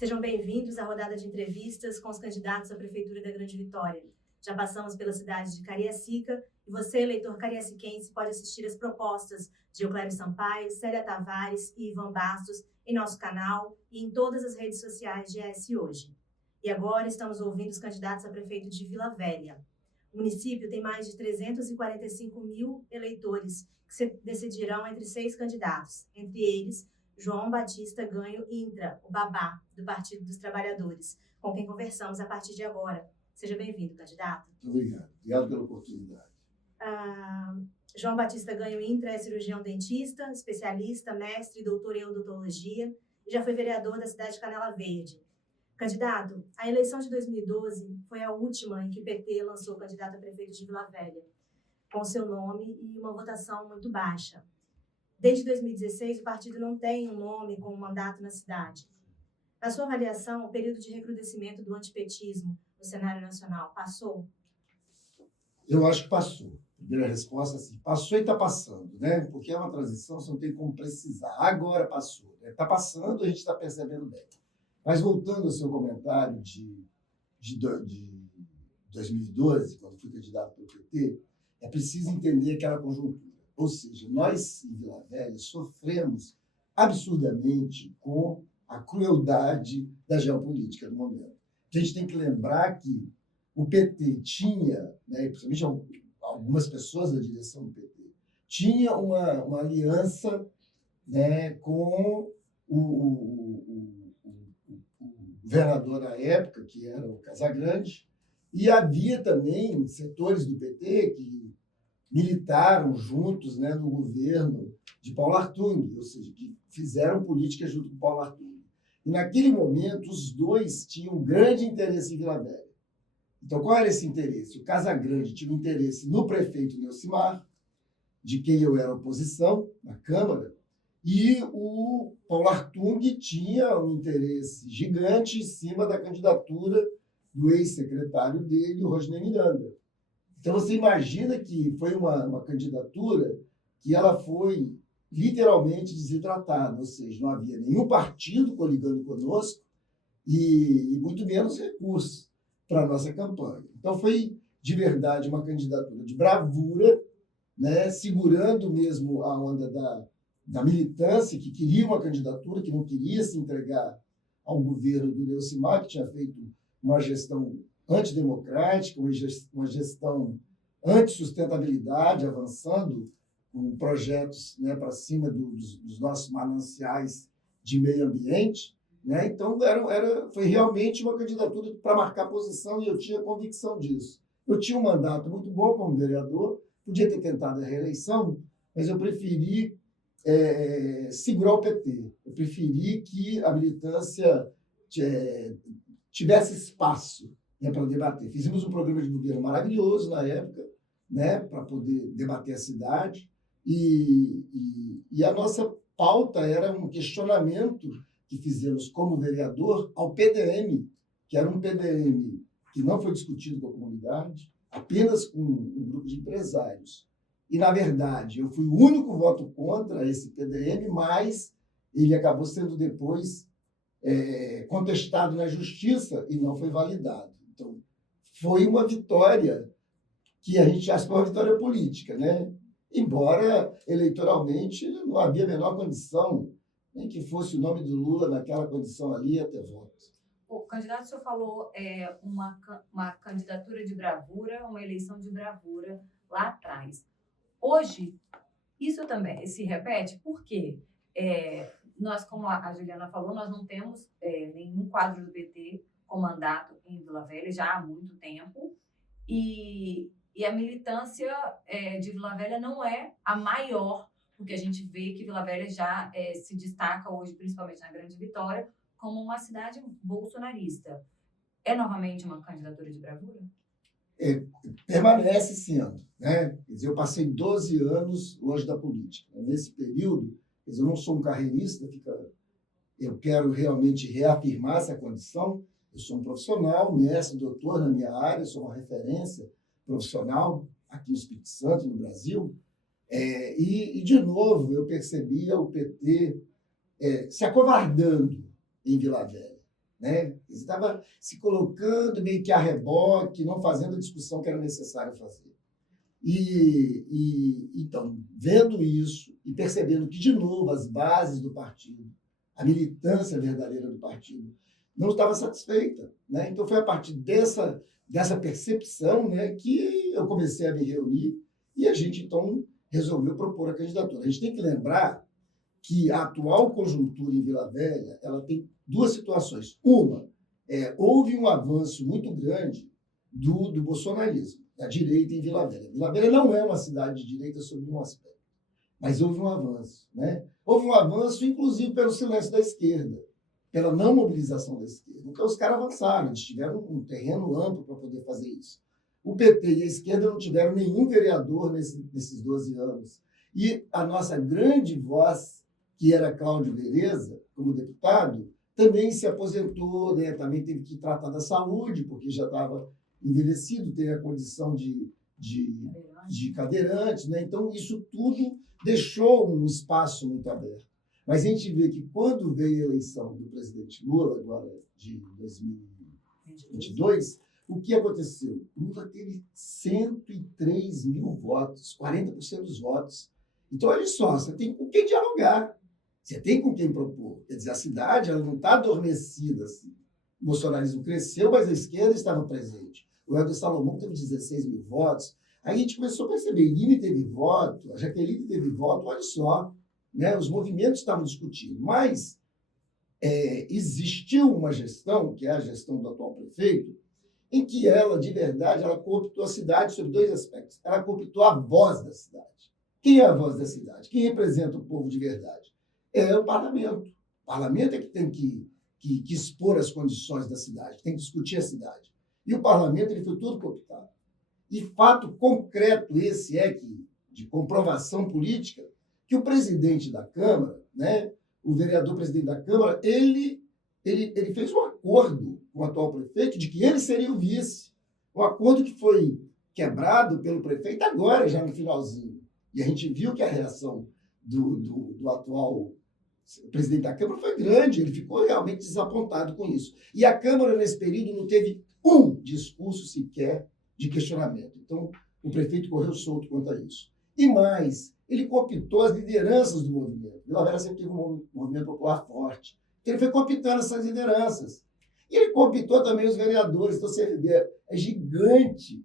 Sejam bem-vindos à rodada de entrevistas com os candidatos à Prefeitura da Grande Vitória. Já passamos pela cidade de Cariacica e você, eleitor cariaciquense, pode assistir as propostas de Euclério Sampaio, Célia Tavares e Ivan Bastos em nosso canal e em todas as redes sociais de ES Hoje. E agora estamos ouvindo os candidatos a prefeito de Vila Velha. O município tem mais de 345 mil eleitores que se decidirão entre 6 candidatos, entre eles João Batista Ganho Intra, o Babá, do Partido dos Trabalhadores, com quem conversamos a partir de agora. Seja bem-vindo, candidato. Muito obrigado. Obrigado pela oportunidade. João Batista Ganho Intra é cirurgião dentista, especialista, mestre e doutor em odontologia e já foi vereador da cidade de Canela Verde. Candidato, a eleição de 2012 foi a última em que o PT lançou o candidato a prefeito de Vila Velha, com seu nome e uma votação muito baixa. Desde 2016, o partido não tem um nome com um mandato na cidade. Na sua avaliação, o período de recrudescimento do antipetismo no cenário nacional passou? Eu acho que passou. Primeira resposta, assim, passou e está passando, né? Porque é uma transição, você não tem como precisar. Agora passou. Está passando, a gente está percebendo bem. Mas voltando ao seu comentário de 2012, quando fui candidato pelo PT, é preciso entender aquela conjuntura. Ou seja, nós, em Vila Velha, sofremos absurdamente com a crueldade da geopolítica do momento. A gente tem que lembrar que o PT tinha, né, principalmente algumas pessoas da direção do PT, tinha uma aliança, né, com o governador à época, que era o Casagrande, e havia também setores do PT que militaram juntos, né, no governo de Paulo Artung, ou seja, que fizeram política junto com Paulo Artung. E, naquele momento, os dois tinham um grande interesse em Vila Velha. Então, qual era esse interesse? O Casagrande tinha um interesse no prefeito Neucimar, de quem eu era oposição na Câmara, e o Paulo Artung tinha um interesse gigante em cima da candidatura do ex-secretário dele, o Rodney Miranda. Então, você imagina que foi uma candidatura que ela foi literalmente desidratada, ou seja, não havia nenhum partido coligando conosco e muito menos recursos para a nossa campanha. Então, foi, de verdade, uma candidatura de bravura, né, segurando mesmo a onda da militância, que queria uma candidatura, que não queria se entregar ao governo do Neucimar, que tinha feito uma gestão antidemocrática, uma gestão antissustentabilidade, avançando com projetos, né, para cima dos nossos mananciais de meio ambiente. Né? Então, foi realmente uma candidatura para marcar posição e eu tinha convicção disso. Eu tinha um mandato muito bom como vereador, podia ter tentado a reeleição, mas eu preferi segurar o PT. Eu preferi que a militância tivesse espaço, né, para debater. Fizemos um programa de governo maravilhoso na época, né, para poder debater a cidade, e a nossa pauta era um questionamento que fizemos como vereador ao PDM, que era um PDM que não foi discutido com a comunidade, apenas com um grupo de empresários. E, na verdade, eu fui o único voto contra esse PDM, mas ele acabou sendo depois contestado na justiça e não foi validado. Então, foi uma vitória que a gente acha que foi uma vitória política, né? Embora, eleitoralmente, não havia a menor condição, nem que fosse o nome do Lula naquela condição ali, ia ter votos. O candidato, o senhor falou uma candidatura de bravura, uma eleição de bravura lá atrás. Hoje, isso também se repete, porque nós, como a Juliana falou, nós não temos nenhum quadro do PT com mandato em Vila Velha já há muito tempo, e a militância de Vila Velha não é a maior, porque a gente vê que Vila Velha já se destaca hoje, principalmente na Grande Vitória, como uma cidade bolsonarista. É novamente uma candidatura de bravura? Permanece sendo, né? Quer dizer, eu passei 12 anos longe da política. Nesse período, quer dizer, eu não sou um carreirista, eu quero realmente reafirmar essa condição. Eu sou um profissional, mestre, doutor na minha área, sou uma referência profissional aqui no Espírito Santo, no Brasil. E de novo, eu percebia o PT se acovardando em Vila Velha. né? Você estava se colocando meio que a reboque, não fazendo a discussão que era necessário fazer. Então, vendo isso e percebendo que, de novo, as bases do partido, a militância verdadeira do partido, não estava satisfeita, né? Então, foi a partir dessa percepção, né, que eu comecei a me reunir e a gente, então, resolveu propor a candidatura. A gente tem que lembrar que a atual conjuntura em Vila Velha ela tem duas situações. Uma, houve um avanço muito grande do bolsonarismo, da direita em Vila Velha. Vila Velha não é uma cidade de direita sob nenhum aspecto, mas houve um avanço, né? Houve um avanço, inclusive, pelo silêncio da esquerda, pela não mobilização da esquerda. Então, os caras avançaram, eles tiveram um terreno amplo para poder fazer isso. O PT e a esquerda não tiveram nenhum vereador nesses 12 anos. E a nossa grande voz, que era Cláudio Vereza, como deputado, também se aposentou, né? Também teve que tratar da saúde, porque já estava envelhecido, tem a condição de cadeirante, né? Então, isso tudo deixou um espaço muito aberto. Mas a gente vê que quando veio a eleição do presidente Lula, agora de 2022, o que aconteceu? Lula teve 103 mil votos, 40% dos votos. Então, olha só, você tem com quem dialogar, você tem com quem propor. Quer dizer, a cidade ela não está adormecida assim. O bolsonarismo cresceu, mas a esquerda estava presente. O Helder Salomão teve 16 mil votos. Aí a gente começou a perceber, Irine teve voto, a Jaqueline teve voto, olha só, né? Os movimentos estavam discutindo. Mas existiu uma gestão, que é a gestão do atual prefeito, em que ela, de verdade, ela cooptou a cidade sobre dois aspectos. Ela cooptou a voz da cidade. Quem é a voz da cidade? Quem representa o povo de verdade? É o parlamento. O parlamento é que tem que expor as condições da cidade, tem que discutir a cidade. E o parlamento ele foi todo cooptado. E fato concreto esse de comprovação política, que o presidente da Câmara, né, o vereador presidente da Câmara, ele fez um acordo com o atual prefeito de que ele seria o vice. Um acordo que foi quebrado pelo prefeito agora, já no finalzinho. E a gente viu que a reação do atual presidente da Câmara foi grande, ele ficou realmente desapontado com isso. E a Câmara, nesse período, não teve um discurso sequer de questionamento. Então, o prefeito correu solto quanto a isso. E mais, ele cooptou as lideranças do movimento. Vila Velha sempre teve um movimento popular forte. Então, ele foi cooptando essas lideranças. E ele cooptou também os vereadores. Então, você vê, é gigante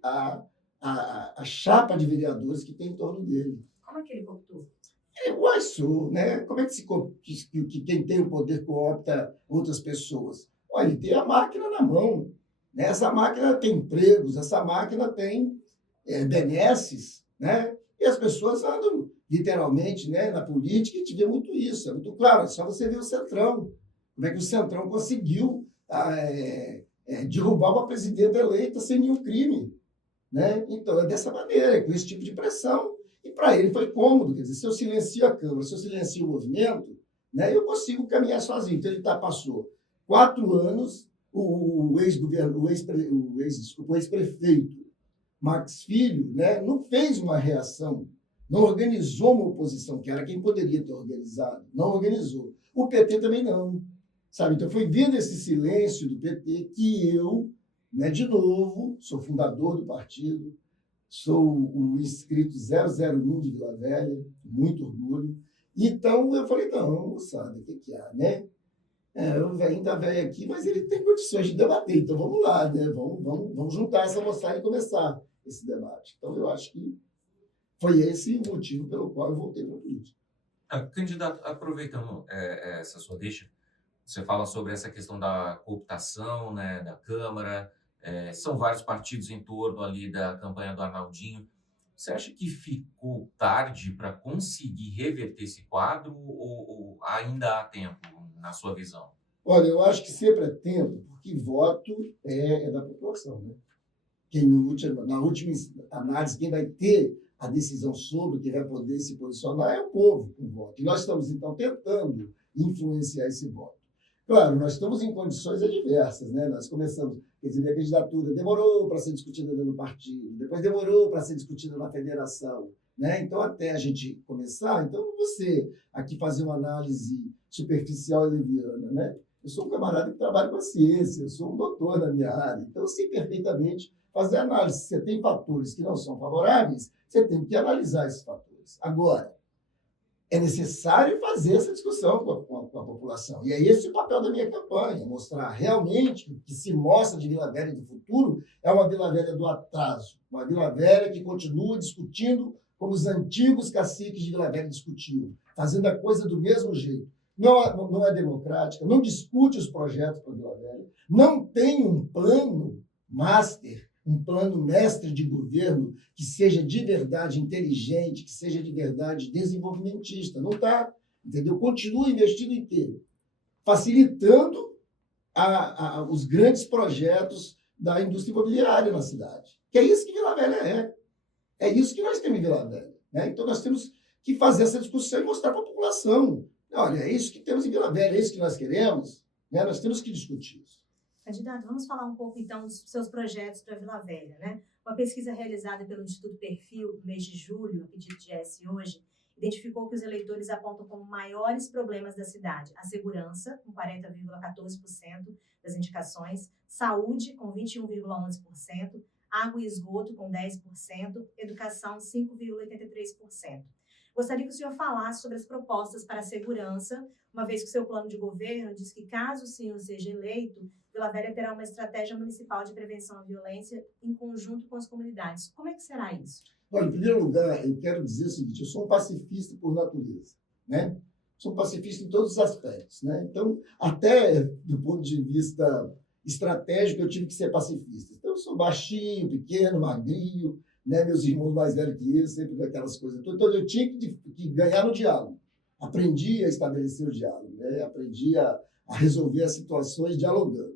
a chapa de vereadores que tem em torno dele. Como é que ele cooptou? Isso, né? Como é que quem tem o poder coopta outras pessoas? Olha, ele tem a máquina na mão. Né? Essa máquina tem empregos, essa máquina tem benesses, né? E as pessoas andam literalmente, né, na política, e a gente vê muito isso. É muito claro, é só você ver o Centrão. Como é que o Centrão conseguiu derrubar uma presidenta eleita sem nenhum crime. Né? Então, é dessa maneira, com esse tipo de pressão. E para ele foi cômodo, quer dizer, se eu silencio a Câmara, se eu silencio o movimento, né, eu consigo caminhar sozinho. Então, ele passou 4 anos, o ex-prefeito Max Filho, né, não fez uma reação, não organizou uma oposição, que era quem poderia ter organizado, não organizou. O PT também não. Sabe? Então, foi vendo esse silêncio do PT que eu, né, de novo, sou fundador do partido, sou o inscrito 001 de Vila Velha, muito orgulho. Então, eu falei, não, moçada, o que há, né? O velhinho está velho aqui, mas ele tem condições de debater, então vamos lá, né? Vamos juntar essa moçada e começar esse debate. Então, eu acho que foi esse o motivo pelo qual eu voltei para a política. Candidato, aproveitando essa sua deixa, você fala sobre essa questão da cooptação, né, da Câmara, são vários partidos em torno ali da campanha do Arnaldinho. Você acha que ficou tarde para conseguir reverter esse quadro ou ainda há tempo, na sua visão? Olha, eu acho que sempre é tempo, porque voto é da população. Né? Na última análise, quem vai ter a decisão sobre, quem vai poder se posicionar é o povo com o voto. E nós estamos, então, tentando influenciar esse voto. Claro, nós estamos em condições adversas, né? Nós começamos, quer dizer, a candidatura demorou para ser discutida dentro do partido, depois demorou para ser discutida na federação, né? Então, até a gente começar, então você aqui fazer uma análise superficial e leviana, né? Eu sou um camarada que trabalha com a ciência, eu sou um doutor na minha área, então eu sei perfeitamente fazer análise. Se você tem fatores que não são favoráveis, você tem que analisar esses fatores. Agora, é necessário fazer essa discussão com a população. E é esse o papel da minha campanha, mostrar realmente que o que se mostra de Vila Velha do futuro é uma Vila Velha do atraso, uma Vila Velha que continua discutindo como os antigos caciques de Vila Velha discutiam, fazendo a coisa do mesmo jeito. Não é democrática, não discute os projetos para Vila Velha, não tem um plano master, um plano mestre de governo que seja de verdade inteligente, que seja de verdade desenvolvimentista. Não está, entendeu? Continua investindo em quê? Facilitando os grandes projetos da indústria imobiliária na cidade. Que é isso que Vila Velha é. É isso que nós temos em Vila Velha. Né? Então, nós temos que fazer essa discussão e mostrar para a população. Olha, é isso que temos em Vila Velha, é isso que nós queremos. Né? Nós temos que discutir isso. Candidato, vamos falar um pouco, então, dos seus projetos para Vila Velha, né? Uma pesquisa realizada pelo Instituto Perfil no mês de julho, a pedido de GS hoje, identificou que os eleitores apontam como maiores problemas da cidade a segurança, com 40,14% das indicações, saúde, com 21,11%, água e esgoto, com 10%, educação, 5,83%. Gostaria que o senhor falasse sobre as propostas para a segurança, uma vez que o seu plano de governo diz que, caso o senhor seja eleito, Vila Velha terá uma estratégia municipal de prevenção à violência em conjunto com as comunidades. Como é que será isso? Olha, em primeiro lugar, eu quero dizer o seguinte, eu sou um pacifista por natureza, né? Sou um pacifista em todos os aspectos, né? Então, até do ponto de vista estratégico, eu tive que ser pacifista. Então, eu sou baixinho, pequeno, magrinho, né? Meus irmãos mais velhos que eu, sempre daquelas coisas. Então, eu tinha que ganhar no diálogo. Aprendi a estabelecer o diálogo, né? Aprendi a resolver as situações dialogando.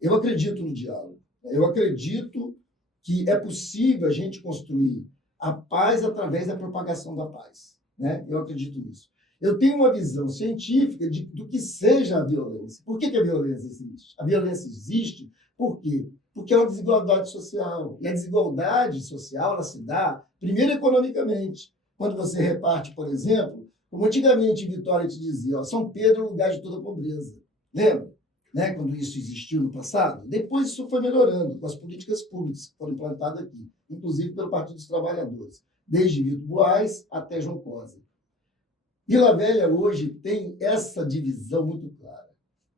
Eu acredito no diálogo. Eu acredito que é possível a gente construir a paz através da propagação da paz. Né? Eu acredito nisso. Eu tenho uma visão científica do que seja a violência. Por que a violência existe? A violência existe por quê? Porque é uma desigualdade social. E a desigualdade social ela se dá, primeiro, economicamente. Quando você reparte, por exemplo, como antigamente em Vitória te dizia, ó, São Pedro é o lugar de toda a pobreza. Lembra? Né, quando isso existiu no passado, depois isso foi melhorando com as políticas públicas que foram implantadas aqui, inclusive pelo Partido dos Trabalhadores, desde Vitor Buarque até João Costa. Vila Velha hoje tem essa divisão muito clara,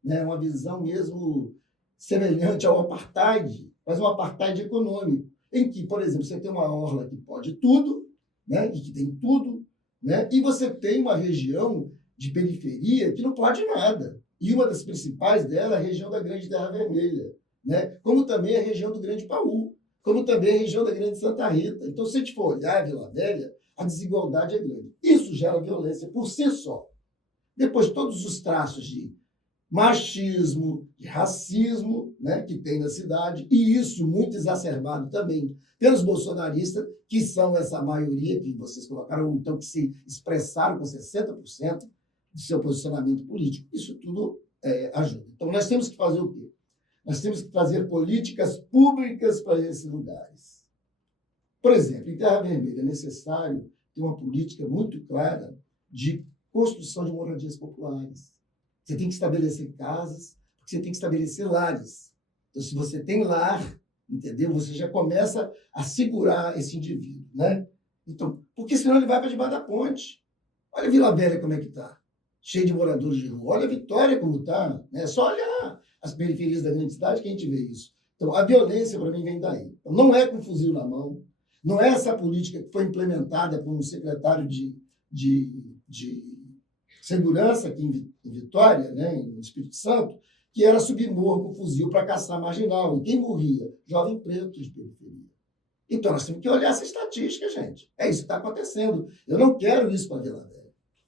né, uma visão mesmo semelhante ao apartheid, mas um apartheid econômico, em que, por exemplo, você tem uma orla que pode tudo, né, e que tem tudo, né, e você tem uma região de periferia que não pode nada. E uma das principais dela é a região da Grande Terra Vermelha, né? Como também a região do Grande Paú, como também a região da Grande Santa Rita. Então, se a gente for olhar a Vila Velha, a desigualdade é grande. Isso gera violência por si só. Depois, todos os traços de machismo, de racismo, né, que tem na cidade, e isso muito exacerbado também pelos bolsonaristas, que são essa maioria que vocês colocaram, então, que se expressaram com 60%, do seu posicionamento político. Isso tudo ajuda. Então, nós temos que fazer o quê? Nós temos que fazer políticas públicas para esses lugares. Por exemplo, em Terra Vermelha é necessário ter uma política muito clara de construção de moradias populares. Você tem que estabelecer casas, você tem que estabelecer lares. Então, se você tem lar, entendeu? Você já começa a segurar esse indivíduo, né? Então, porque senão ele vai para debaixo da ponte. Olha a Vila Velha como é que está. Cheio de moradores de rua. Olha a Vitória como está. É só olhar as periferias da grande cidade que a gente vê isso. Então, a violência, para mim, vem daí. Então, não é com fuzil na mão, não é essa política que foi implementada por um secretário de segurança aqui em Vitória, né, no Espírito Santo, que era subir morro com fuzil para caçar marginal. E quem morria? Jovem preto de periferia. Então, nós temos que olhar essa estatística, gente. É isso que está acontecendo. Eu não quero isso para a Vila Velha.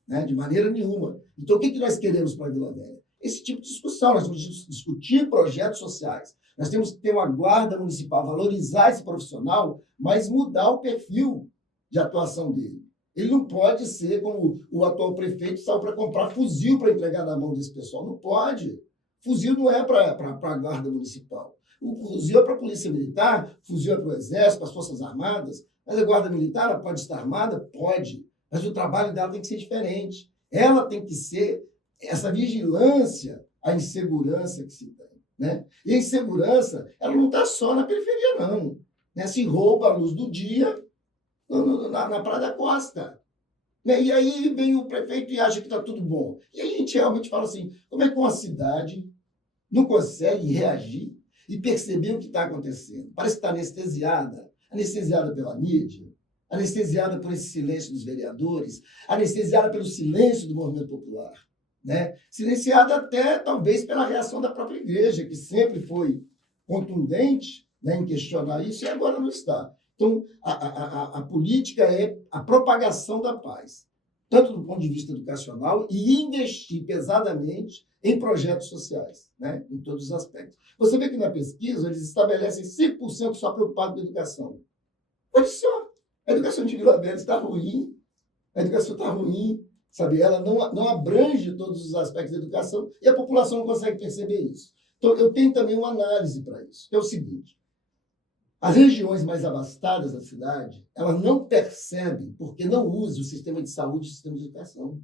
Né, de maneira nenhuma. Então, o que nós queremos para a Vila Velha? Esse tipo de discussão. Nós temos que discutir projetos sociais. Nós temos que ter uma guarda municipal, valorizar esse profissional, mas mudar o perfil de atuação dele. Ele não pode ser como o atual prefeito saiu para comprar fuzil para entregar na mão desse pessoal. Não pode. Fuzil não é para a guarda municipal. O fuzil é para a polícia militar, fuzil é para o exército, para as forças armadas. Mas a guarda militar ela pode estar armada? Pode. Mas o trabalho dela tem que ser diferente. Ela tem que ser essa vigilância a insegurança que se tem, né? E a insegurança, ela não está só na periferia, não. Né? Se rouba a luz do dia na Praia da Costa. Né? E aí vem o prefeito e acha que está tudo bom. E aí a gente realmente fala assim, como é que uma cidade não consegue reagir e perceber o que está acontecendo? Parece que está anestesiada pela mídia, anestesiada por esse silêncio dos vereadores, anestesiada pelo silêncio do movimento popular, né? Silenciada até, talvez, pela reação da própria igreja, que sempre foi contundente, né, em questionar isso, e agora não está. Então, a política é a propagação da paz, tanto do ponto de vista educacional e investir pesadamente em projetos sociais, né, em todos os aspectos. Você vê que na pesquisa eles estabelecem 5% só preocupado com a educação. Olha só, a educação de Vila Velha está ruim, a educação está ruim, sabe? Ela não abrange todos os aspectos da educação e a população não consegue perceber isso. Então, eu tenho também uma análise para isso, que é o seguinte: as regiões mais abastadas da cidade, elas não percebem porque não usam o sistema de saúde e o sistema de educação.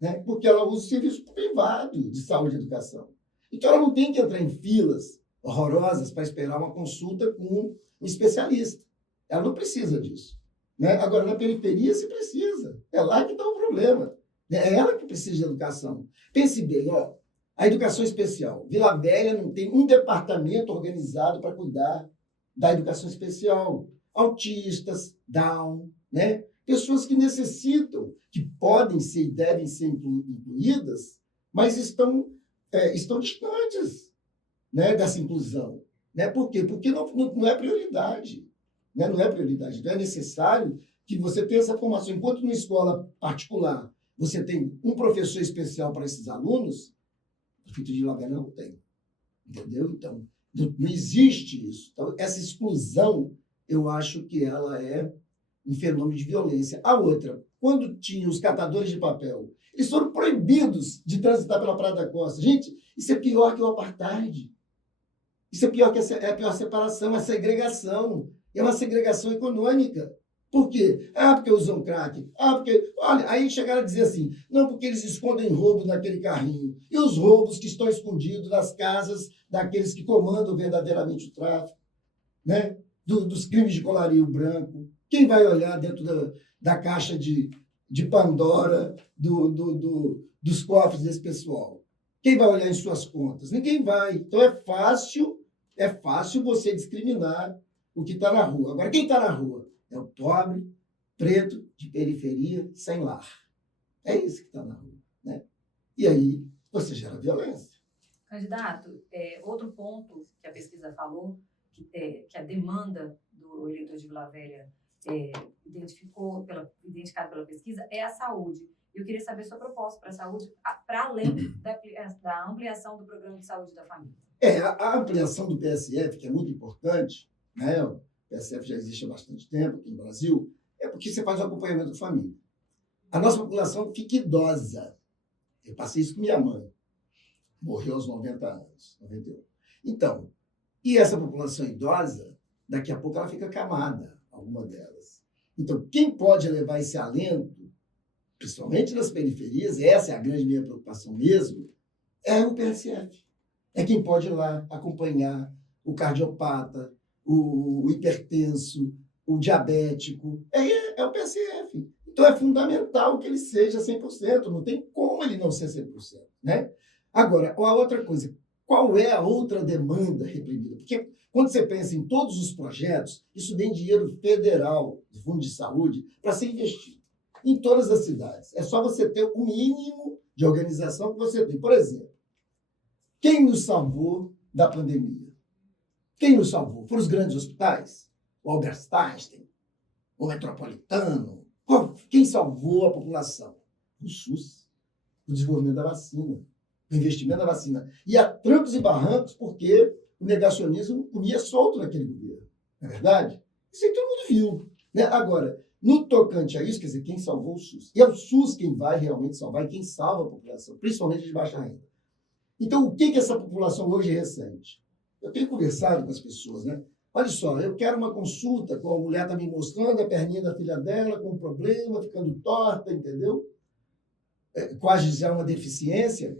Né? Porque ela usa o serviço privado de saúde e educação. Então, ela não tem que entrar em filas horrorosas para esperar uma consulta com um especialista. Ela não precisa disso. Né? Agora, na periferia, se precisa. É lá que está o problema. É ela que precisa de educação. Pense bem, ó, a educação especial. Vila Velha não tem um departamento organizado para cuidar da educação especial. Autistas, Down, né? Pessoas que necessitam, que podem ser e devem ser incluídas, mas estão distantes, né, dessa inclusão. Né? Por quê? Porque não é prioridade. Né? Não é prioridade. Então, é necessário que você tenha essa formação. Enquanto numa escola particular você tem um professor especial para esses alunos, o prefeito de Vila Velha não tem. Entendeu? Então, não existe isso. Então, essa exclusão, eu acho que ela é um fenômeno de violência. A outra, quando tinha os catadores de papel, eles foram proibidos de transitar pela Praia da Costa. Gente, isso é pior que o apartheid. Isso é pior que a pior separação, a segregação. É uma segregação econômica. Por quê? Porque usam crack. Porque... Olha, aí chegaram a dizer assim, não, porque eles escondem roubo naquele carrinho. E os roubos que estão escondidos nas casas daqueles que comandam verdadeiramente o tráfico, né? Dos crimes de colarinho branco. Quem vai olhar dentro da caixa de Pandora dos cofres desse pessoal? Quem vai olhar em suas contas? Ninguém vai. Então é fácil você discriminar o que está na rua. Agora, quem está na rua? É o pobre, preto, de periferia, sem lar. É isso que está na rua. Né? E aí você gera violência. Candidato, outro ponto que a pesquisa falou, que a demanda do eleitor de Vila Velha identificado pela pesquisa, é a saúde. Eu queria saber sua proposta para a saúde, para além da ampliação do programa de saúde da família. A ampliação do PSF, que é muito importante, né? O PSF já existe há bastante tempo aqui no Brasil, é porque você faz o acompanhamento da família. A nossa população fica idosa. Eu passei isso com minha mãe. Morreu aos 90 anos, 91. Então, e essa população idosa, daqui a pouco ela fica camada, alguma delas. Então, quem pode levar esse alento, principalmente nas periferias, essa é a grande minha preocupação mesmo, é o PSF. É quem pode ir lá acompanhar o cardiopata, o hipertenso, o diabético. É o PSF. Então, é fundamental que ele seja 100%. Não tem como ele não ser 100%. Né? Agora, a outra coisa, qual é a outra demanda reprimida? Porque quando você pensa em todos os projetos, isso vem dinheiro federal, do Fundo de Saúde, para ser investido em todas as cidades. É só você ter o mínimo de organização que você tem. Por exemplo, quem nos salvou da pandemia? Quem nos salvou? Foram os grandes hospitais? O Albert Einstein? O Metropolitano? Quem salvou a população? O SUS. O desenvolvimento da vacina. O investimento na vacina. E a trancos e barrancos, porque o negacionismo comia solto naquele governo. Não é verdade? Isso aí todo mundo viu. Né? Agora, no tocante a isso, quer dizer, quem salvou o SUS? E é o SUS quem vai realmente salvar e quem salva a população, principalmente de baixa renda. Então, o que essa população hoje ressente? Eu tenho conversado com as pessoas, né? Olha só, eu quero uma consulta com a mulher está me mostrando a perninha da filha dela com um problema, ficando torta, entendeu? Quase já uma deficiência.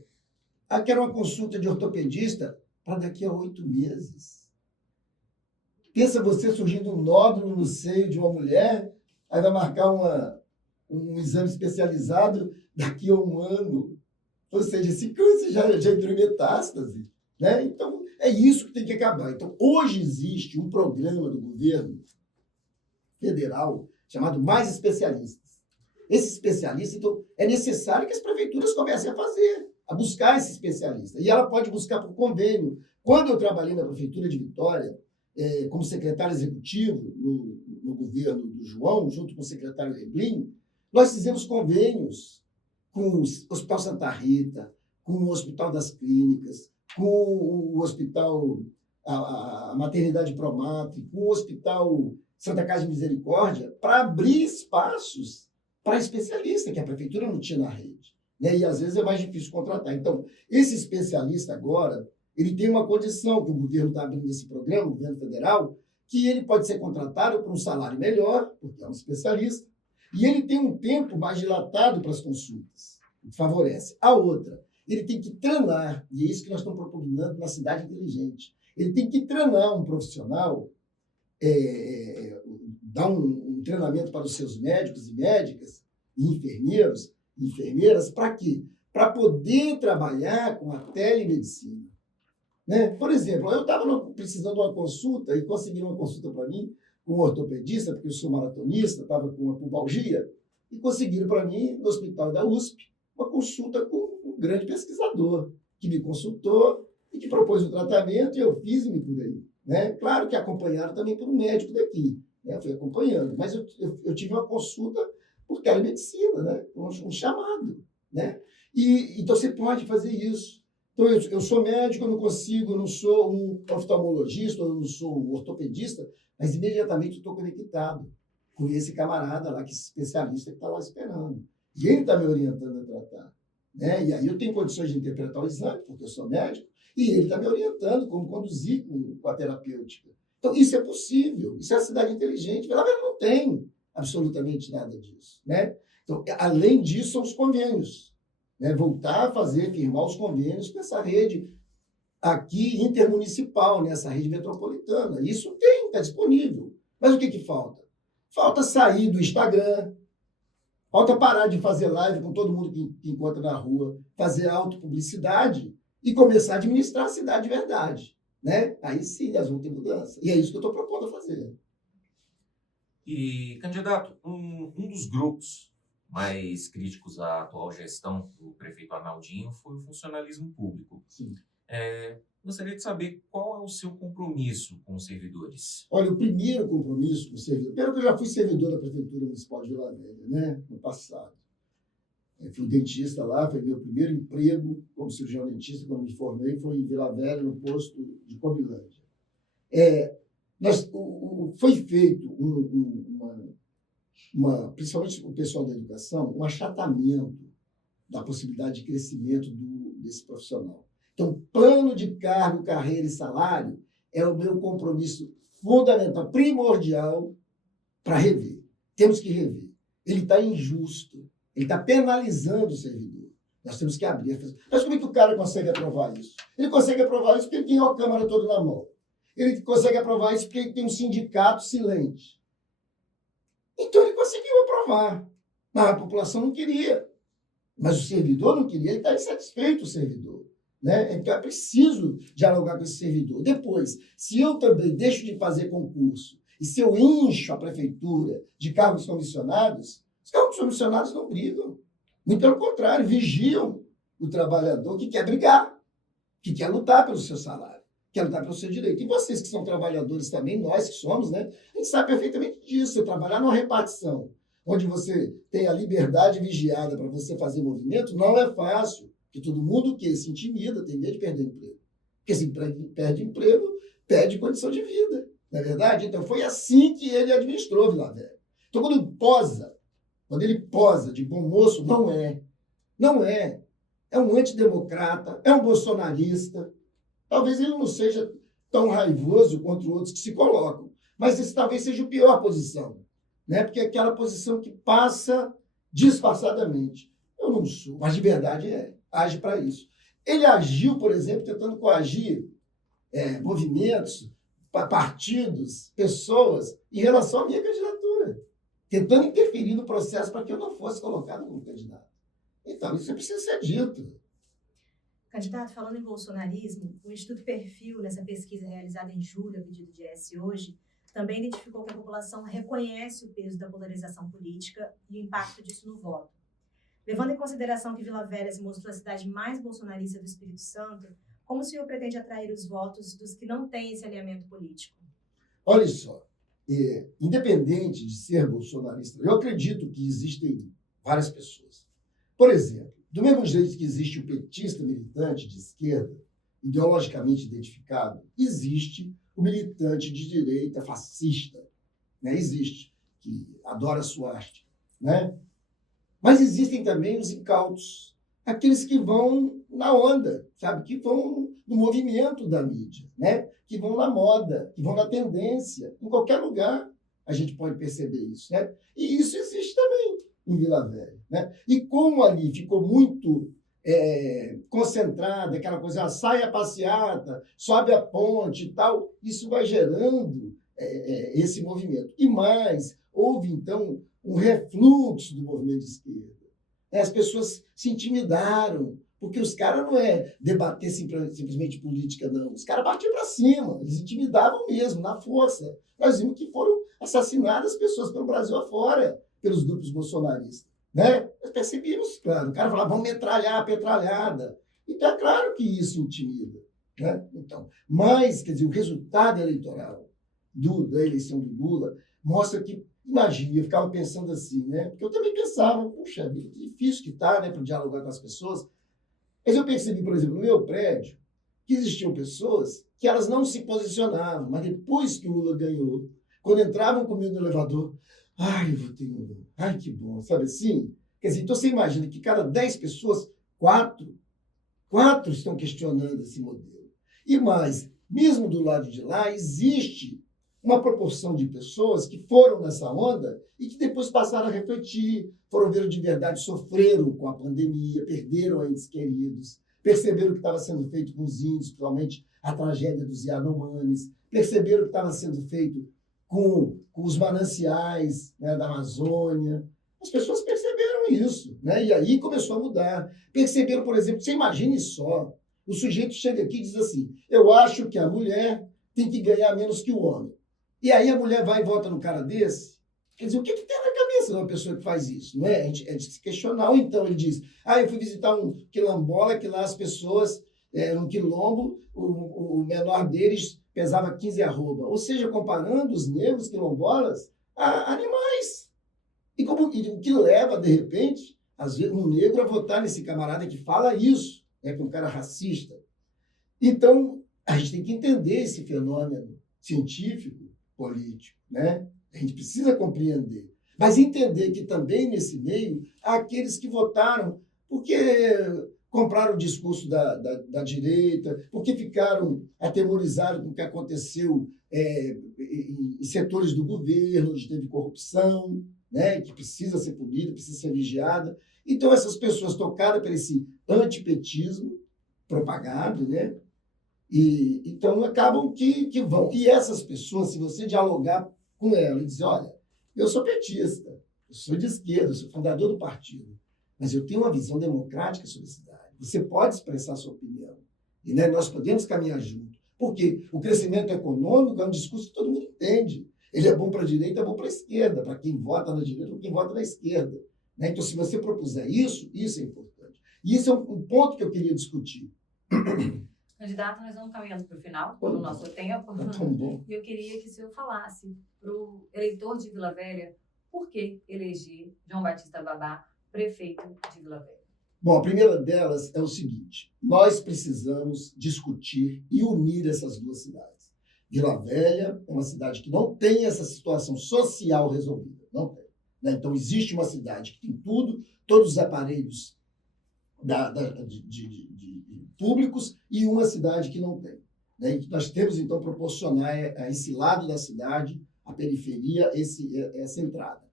quero uma consulta de ortopedista para daqui a 8 meses. Pensa você surgindo um nódulo no seio de uma mulher, aí vai marcar um exame especializado daqui a 1 ano. Ou seja, esse câncer já entrou em metástase. Né? Então, é isso que tem que acabar. Então, hoje existe um programa do governo federal chamado Mais Especialistas. Esses especialistas, então, é necessário que as prefeituras comecem a fazer, a buscar esse especialista. E ela pode buscar por convênio. Quando eu trabalhei na Prefeitura de Vitória, como secretário executivo no governo do João, junto com o secretário Eblin, nós fizemos convênios com o Hospital Santa Rita, com o Hospital das Clínicas, com o Hospital, a Maternidade Promatre, com o Hospital Santa Casa de Misericórdia, para abrir espaços para especialista, que a prefeitura não tinha na rede. Né? E, às vezes, é mais difícil contratar. Então, esse especialista agora, ele tem uma condição que o governo está abrindo esse programa, o governo federal, que ele pode ser contratado por um salário melhor, porque é um especialista, e ele tem um tempo mais dilatado para as consultas. Favorece. A outra, ele tem que treinar, e é isso que nós estamos propugnando na Cidade Inteligente. Ele tem que treinar um profissional, dar um treinamento para os seus médicos e médicas, e enfermeiros e enfermeiras, para quê? Para poder trabalhar com a telemedicina. Né? Por exemplo, eu estava precisando de uma consulta e conseguiram uma consulta para mim com um ortopedista, porque eu sou maratonista, estava com uma pubalgia, e conseguiram para mim, no hospital da USP, uma consulta com um grande pesquisador, que me consultou e que propôs o tratamento, e eu fiz e me curei. Né? Claro que acompanhado também por um médico daqui, né? Eu fui acompanhando, mas eu tive uma consulta por telemedicina, né? Um chamado. Né? Então, você pode fazer isso. Então, eu sou médico, eu não consigo, eu não sou um oftalmologista, eu não sou um ortopedista, mas imediatamente eu estou conectado com esse camarada lá, que é especialista que está lá esperando. E ele está me orientando a tratar. Né? E aí eu tenho condições de interpretar o exame, porque eu sou médico, e ele está me orientando como conduzir com a terapêutica. Então, isso é possível, isso é a cidade inteligente. Ela não tem absolutamente nada disso. Né? Então, além disso, são os convênios. Né? Voltar a firmar os convênios com essa rede aqui intermunicipal, nessa rede metropolitana. Isso está disponível. Mas o que falta? Falta sair do Instagram, falta parar de fazer live com todo mundo que encontra na rua, fazer autopublicidade e começar a administrar a cidade de verdade. Né? Aí sim, nós vamos ter mudança. E é isso que eu estou propondo a fazer. E, candidato, um dos grupos mais críticos à atual gestão do prefeito Arnaldinho foi o funcionalismo público. Sim. Gostaria de saber qual é o seu compromisso com os servidores. Olha, o primeiro compromisso com o servidor... Primeiro que eu já fui servidor da Prefeitura Municipal de Vila Velha, né? No passado. Eu fui dentista lá, foi meu primeiro emprego como cirurgião dentista, quando me formei, foi em Vila Velha, no posto de Cobilândia. Foi feito principalmente o pessoal da educação, um achatamento da possibilidade de crescimento desse profissional. Então, plano de cargo, carreira e salário é o meu compromisso fundamental, primordial, para rever. Temos que rever. Ele está injusto, ele está penalizando o servidor. Nós temos que abrir. Mas como é que o cara consegue aprovar isso? Ele consegue aprovar isso porque ele tem a Câmara toda na mão. Ele consegue aprovar isso porque ele tem um sindicato silente. Então, ele conseguiu aprovar. Mas a população não queria. Mas o servidor não queria, ele está insatisfeito, o servidor. Né? Então, é preciso dialogar com esse servidor. Depois, se eu também deixo de fazer concurso e se eu encho a prefeitura de cargos comissionados, os cargos comissionados não brigam. Muito pelo contrário, vigiam o trabalhador que quer brigar, que quer lutar pelo seu salário, quer lutar pelo seu direito. E vocês que são trabalhadores também, nós que somos, né? A gente sabe perfeitamente disso. Você trabalhar numa repartição, onde você tem a liberdade vigiada para você fazer movimento, não é fácil. Porque todo mundo que se intimida tem medo de perder emprego. Porque se perde emprego, perde condição de vida. Não é verdade? Então, foi assim que ele administrou Vila Velha. Então, quando ele posa de bom moço, não é. Não é. É um antidemocrata, é um bolsonarista. Talvez ele não seja tão raivoso contra outros que se colocam. Mas esse talvez seja a pior posição. Né? Porque é aquela posição que passa disfarçadamente. Eu não sou, mas de verdade age para isso. Ele agiu, por exemplo, tentando coagir movimentos, partidos, pessoas, em relação à minha candidatura, tentando interferir no processo para que eu não fosse colocado como candidato. Então, isso precisa ser dito. Candidato, falando em bolsonarismo, o Instituto Perfil, nessa pesquisa realizada em julho, a pedido de S hoje, também identificou que a população reconhece o peso da polarização política e o impacto disso no voto. Levando em consideração que Vila Velha se mostrou a cidade mais bolsonarista do Espírito Santo, como o senhor pretende atrair os votos dos que não têm esse alinhamento político? Olha só, independente de ser bolsonarista, eu acredito que existem várias pessoas. Por exemplo, do mesmo jeito que existe o petista militante de esquerda, ideologicamente identificado, existe o militante de direita fascista, né? Existe, que adora suástica, né? Mas existem também os incautos, aqueles que vão na onda, sabe? Que vão no movimento da mídia, né? Que vão na moda, que vão na tendência. Em qualquer lugar a gente pode perceber isso, né? E isso existe também em Vila Velha, né? E como ali ficou muito concentrada, aquela coisa, sai a passeata, sobe a ponte e tal, isso vai gerando esse movimento. E mais, houve, então, um refluxo do movimento de esquerda. As pessoas se intimidaram, porque os caras não debater simplesmente política, não. Os caras batiam para cima, eles intimidavam mesmo, na força. Nós vimos que foram assassinadas pessoas pelo Brasil afora, pelos grupos bolsonaristas. Né? Nós percebíamos, claro. O cara falava, vamos metralhar a petralhada. Então, é claro que isso intimida. Né? Então, mas, quer dizer, o resultado eleitoral da eleição do Lula mostra que, imagina, eu ficava pensando assim, né? Porque eu também pensava, puxa vida, que difícil que está, né, para dialogar com as pessoas. Mas eu percebi, por exemplo, no meu prédio, que existiam pessoas que elas não se posicionavam, mas depois que o Lula ganhou, quando entravam comigo no elevador, ai, eu votei no Lula, ai, que bom, sabe assim? Quer dizer, então você imagina que cada 10 pessoas, 4 estão questionando esse modelo. E mais, mesmo do lado de lá, existe uma proporção de pessoas que foram nessa onda e que depois passaram a refletir, foram ver de verdade, sofreram com a pandemia, perderam entes queridos, perceberam o que estava sendo feito com os índios, principalmente a tragédia dos Yanomamis, perceberam o que estava sendo feito com os mananciais, né, da Amazônia. As pessoas perceberam isso, né? E aí começou a mudar. Perceberam, por exemplo, você imagine só, o sujeito chega aqui e diz assim, eu acho que a mulher tem que ganhar menos que o homem. E aí a mulher vai e vota no cara desse. Quer dizer, o que tem na cabeça de uma pessoa que faz isso? Não é? A gente se questionar. Ou então ele diz, eu fui visitar um quilombola, que lá as pessoas, um quilombo, o menor deles pesava 15 arroba. Ou seja, comparando os negros quilombolas a animais. E o que leva, de repente, às vezes, um negro a votar nesse camarada que fala isso, que é um cara racista. Então, a gente tem que entender esse fenômeno científico, político, né? A gente precisa compreender. Mas entender que também, nesse meio, há aqueles que votaram porque compraram o discurso da direita, porque ficaram atemorizados com o que aconteceu em setores do governo, onde teve corrupção, né? Que precisa ser punida, precisa ser vigiada. Então, essas pessoas tocadas por esse antipetismo propagado, né? E então acabam que vão. E essas pessoas, se você dialogar com elas e dizer, olha, eu sou petista, eu sou de esquerda, eu sou fundador do partido, mas eu tenho uma visão democrática sobre a cidade. Você pode expressar a sua opinião. E né, nós podemos caminhar junto. Porque o crescimento econômico é um discurso que todo mundo entende. Ele é bom para a direita, é bom para a esquerda, para quem vota na direita ou quem vota na esquerda. Né? Então, se você propuser isso é importante. E isso é um ponto que eu queria discutir. Candidato, nós vamos caminhando para o final, pelo nosso tempo. Tão bom. E eu queria que o senhor falasse para o eleitor de Vila Velha por que eleger João Batista Babá prefeito de Vila Velha. Bom, a primeira delas é o seguinte, nós precisamos discutir e unir essas duas cidades. Vila Velha é uma cidade que não tem essa situação social resolvida, não tem. Né? Então, existe uma cidade que tem tudo, todos os aparelhos públicos e uma cidade que não tem. Né? E nós temos, então, proporcionar a esse lado da cidade, a periferia, essa entrada.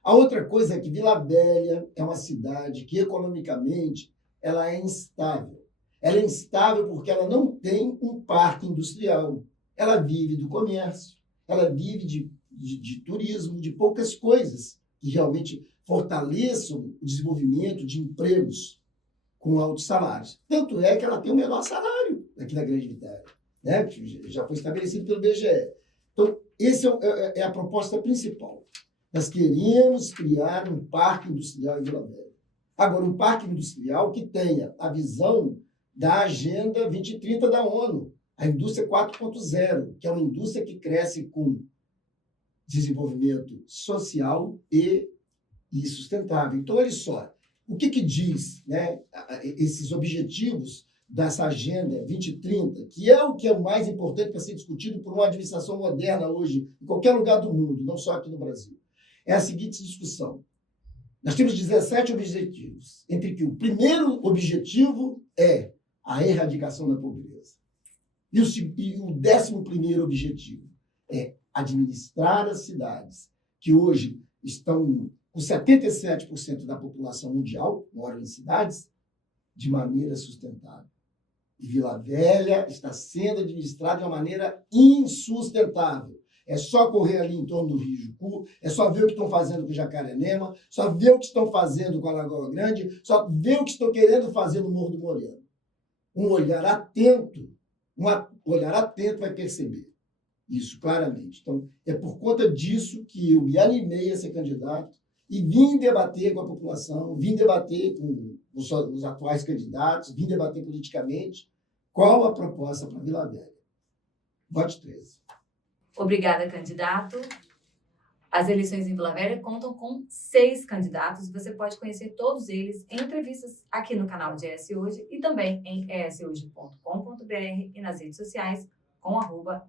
A outra coisa é que Vila Velha é uma cidade que, economicamente, ela é instável. Ela é instável porque ela não tem um parque industrial. Ela vive do comércio, ela vive de turismo, de poucas coisas que realmente fortaleçam o desenvolvimento de empregos com altos salários. Tanto é que ela tem o menor salário aqui na Grande Vitória, né? Já foi estabelecido pelo BGE. Então, essa é a proposta principal. Nós queremos criar um parque industrial em Vila Velha. Agora, um parque industrial que tenha a visão da Agenda 2030 da ONU, a indústria 4.0, que é uma indústria que cresce com desenvolvimento social e sustentável. Então, olha só, o que diz, né, esses objetivos dessa Agenda 2030, que é o que é mais importante para ser discutido por uma administração moderna hoje, em qualquer lugar do mundo, não só aqui no Brasil. É a seguinte discussão. Nós temos 17 objetivos, entre que o primeiro objetivo é a erradicação da pobreza. E o 11º objetivo é administrar as cidades, que hoje estão com 77% da população mundial, moram em cidades, de maneira sustentável. E Vila Velha está sendo administrada de uma maneira insustentável. É só correr ali em torno do Rio Jucu, é só ver o que estão fazendo com o Jacarenema, só ver o que estão fazendo com a Lagoa Grande, só ver o que estão querendo fazer no Morro do Moreno. Um olhar atento vai perceber isso claramente. Então, é por conta disso que eu me animei a ser candidato e vim debater com a população, vim debater com os atuais candidatos, vim debater politicamente qual a proposta para Vila Velha. Vote 13. Obrigada, candidato. As eleições em Vila Velha contam com 6 candidatos. Você pode conhecer todos eles em entrevistas aqui no canal de ES Hoje e também em eshoje.com.br e nas redes sociais com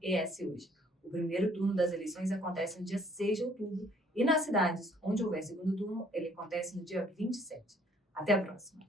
@ESHoje. O primeiro turno das eleições acontece no dia 6 de outubro e nas cidades onde houver segundo turno, ele acontece no dia 27. Até a próxima.